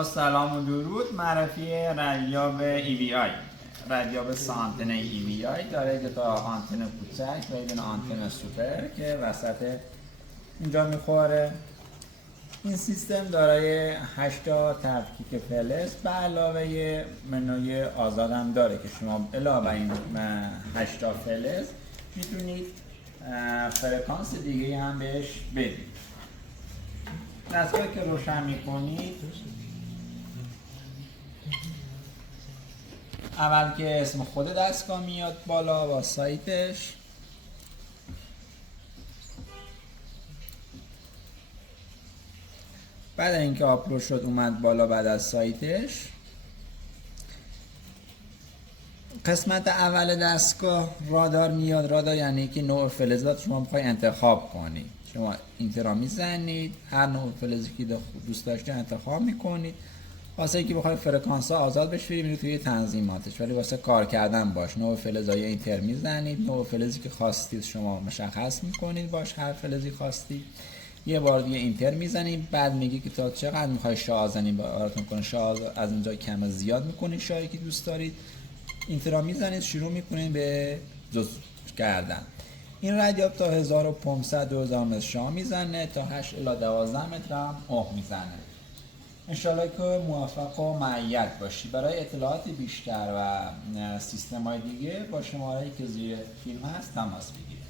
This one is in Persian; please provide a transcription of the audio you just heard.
با سلام و درود. معرفی ردیاب EVI، ردیاب 3 آنتن EVI داره 2 تا آنتن کوچک و 1 آنتن سوپر که وسط اینجا میخوره. این سیستم دارای 8 تا تفکیک فلز به علاوه منوی آزاد هم داره که شما علاوه بر این 8 تا فلز میتونید فرکانس دیگه هم بهش بدید. دستگاه که روشن میکنید اول که اسم خود دستگاه میاد بالا با سایتش، بعد اینکه آپلود شد اومد بالا بعد از سایتش. قسمت اول دستگاه رادار میاد. رادار یعنی که نوع فلزات شما میخوای انتخاب کنید. شما اینترا میزنید، هر نوع فلزی که دوست داشته انتخاب میکنید. واسه اینکه بخواید فرکانس ها آزاد بشه میرید توی تنظیماتش، ولی واسه کار کردن باش نوع فلزای اینتر میزنید. نوع فلزی که خواستید شما مشخص میکنید باش، هر فلزی خواستید. یه بار دیگه اینتر میزنید، بعد میگی که تا چقدر میخوای شاه زنی براتون کنه. شاه از اینجا کم زیاد میکنید شاهی که دوست دارید. اینترا میزنید، شروع میکنید به جزء کردن. این ردیاب تا 1500 2000 متر شاه میزنه، تا 8 الی 12 متر هم اوه میزنه. انشالله که موفق و مؤید باشی. برای اطلاعات بیشتر و سیستم های دیگه با شماره‌ای که زیر فیلم هست تماس بگیرید.